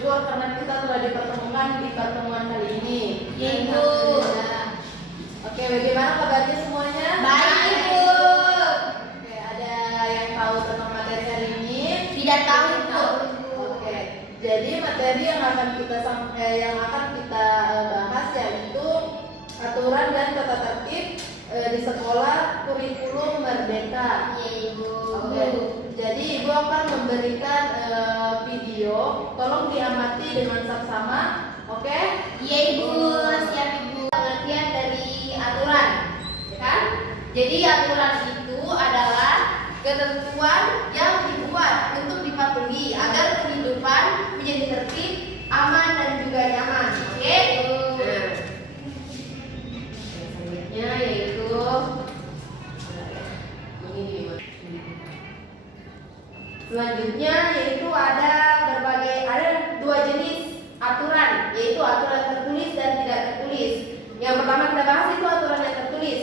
bersyukur karena kita telah dipertemukan di pertemuan kali ini. Iya, Ibu. Oke, bagaimana kabarnya semuanya? Baik, Ibu. Oke, ada yang tahu tentang materi hari ini? Tidak tahu, Ibu. Oke, jadi materi yang akan kita bahas yaitu aturan dan tata tertib di sekolah kurikulum merdeka. Iya, Ibu. Oke, jadi Ibu akan memberikan video, tolong diamati dengan saksama, oke? Iya, Ibu. Siap, Ibu. Pengertian dari aturan, ya kan? Jadi aturan itu adalah ketentuan yang dibuat untuk dipatuhi agar kehidupan menjadi tertib, aman dan juga nyaman. Oke? Nah, selanjutnya yaitu ada dua jenis aturan, yaitu aturan tertulis dan tidak tertulis. Yang pertama kita bahas itu aturan yang tertulis.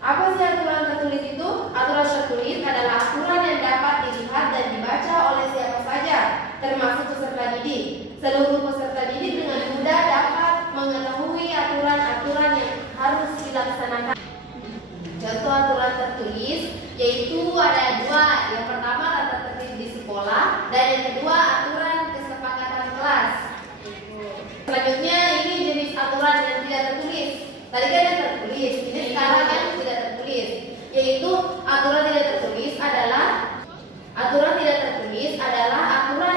Apa sih aturan tertulis itu? Aturan tertulis adalah aturan yang dapat dilihat dan dibaca oleh siapa saja, termasuk peserta didik. Seluruh peserta didik dengan mudah dapat mengetahui aturan-aturan yang harus dilaksanakan. Contoh aturan tertulis yaitu ada dua. Yang pertama tata tertib di sekolah dan yang kedua aturan kesepakatan kelas. Selanjutnya ini jenis aturan yang tidak tertulis. Tadi kan yang tertulis, ini sekarang kan tidak tertulis. Yaitu aturan tidak tertulis adalah aturan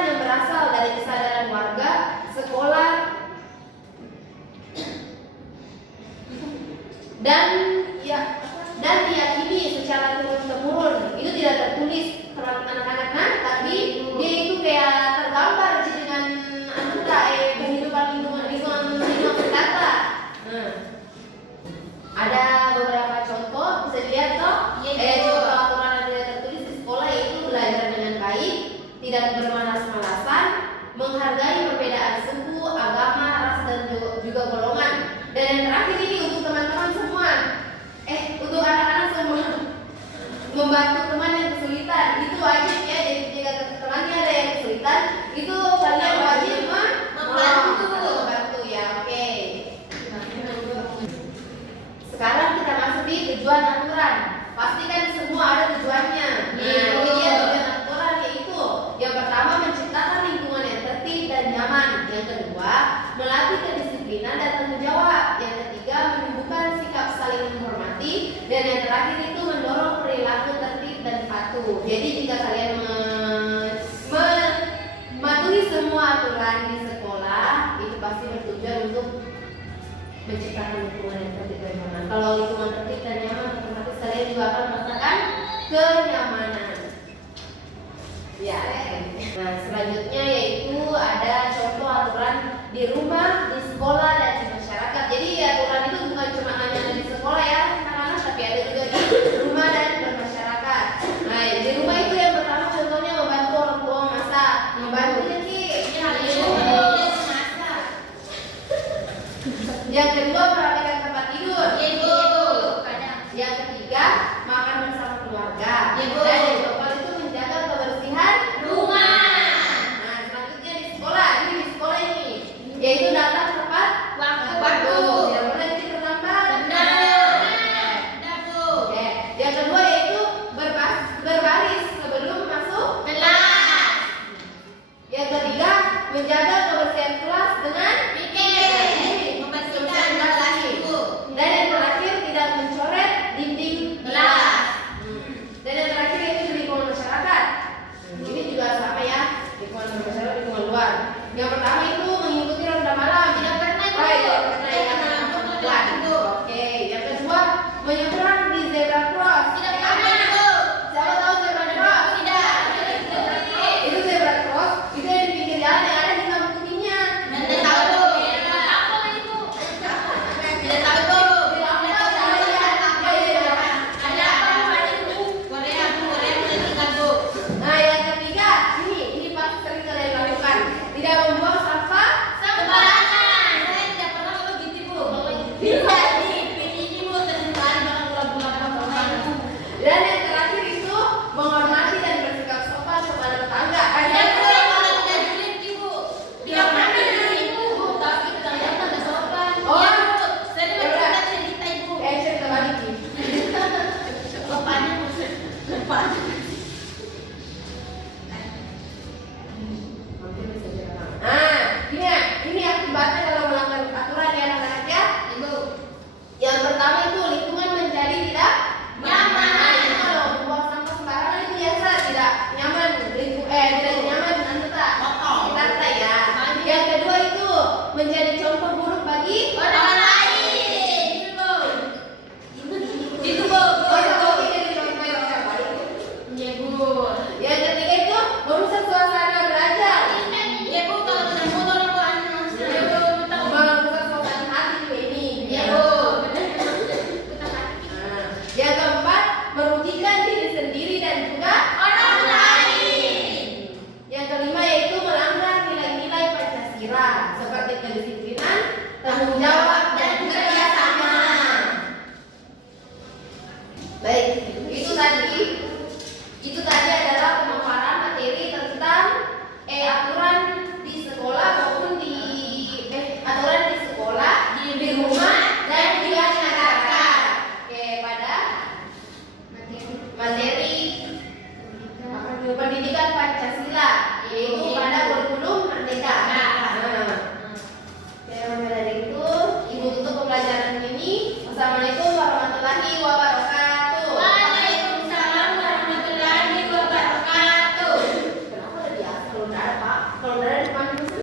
yang berasal dari kesadaran warga, sekolah dan diyakini secara turun-temurun. Itu tidak tertulis anak-anak, tapi dia itu kayak tergambar dengan kehidupan lingkungan sekitar. Nah, ada beberapa contoh bisa dilihat toh. Contoh aturan yang tidak tertulis di sekolah yaitu belajar dengan baik, tidak bermalas-malasan, menghargai perbedaan suku, agama, ras dan juga golongan. Dan yang terakhir ini untuk teman-teman semua. Untuk anak-anak semua, membantu teman yang kesulitan itu wajib ya. Jadi jika temannya ada yang kesulitan, itu kalian wajib membantu ya. Oke. Sekarang kita masuk di tujuan aturan. Pastikan semua ada tujuannya. Nah, ini dia tujuan aturan yaitu yang pertama menciptakan lingkungan yang tertib dan nyaman. Yang kedua, melatih kedisiplinan dan tanggung jawab. Yang ketiga, menumbuhkan sikap saling menghormati. Dan yang terakhir itu mendorong perilaku tertib dan patuh. Jadi jika kalian mematuhi semua aturan di sekolah, itu pasti bertujuan untuk menciptakan lingkungan yang tertib dan nyaman. Kalau lingkungan tertib dan nyaman, otomatis kalian juga akan merasakan kenyamanan. Ya. Nah, selanjutnya yaitu ada contoh aturan di rumah, di sekolah dan di masyarakat. Jadi aturan itu bukan cuma hanya di sekolah ya, anak-anak, tapi ada juga di rumah dan bermasyarakat. Nah, di rumah itu yang pertama contohnya membantu orang tua masak. Membantunya sih masak. Yang kedua merapikan tempat tidur. Yang ketiga makan bersama keluarga. Dan yang keempat itu menjaga kebersihan rumah. Nah, selanjutnya di sekolah ini yaitu datang tepat waktu. Yang mana jadi terlambat? Oke. Yang kedua yaitu berbaris sebelum masuk kelas. Yang ketiga menjaga kebersihan kelas dengan membersihkan kelas itu. Dan yang terakhir tidak mencoret dinding kelas. Dan yang terakhir yaitu lingkungan masyarakat. Ini juga sama ya, lingkungan masyarakat, lingkungan luar. Yang pertama itu mengikuti ronda malam. Tidak pernah ya. Oke. Yang kedua menyeberang di zebra cross. Tidak pernah. Siapa tahu zebra cross? Tidak. Itu zebra cross itu yang di pinggir jalan yang ada hitam putihnya. Tidak tahu. Nah, yang ketiga ini pasti sering kalian lakukan, tidak membuang sampah lagi? Oh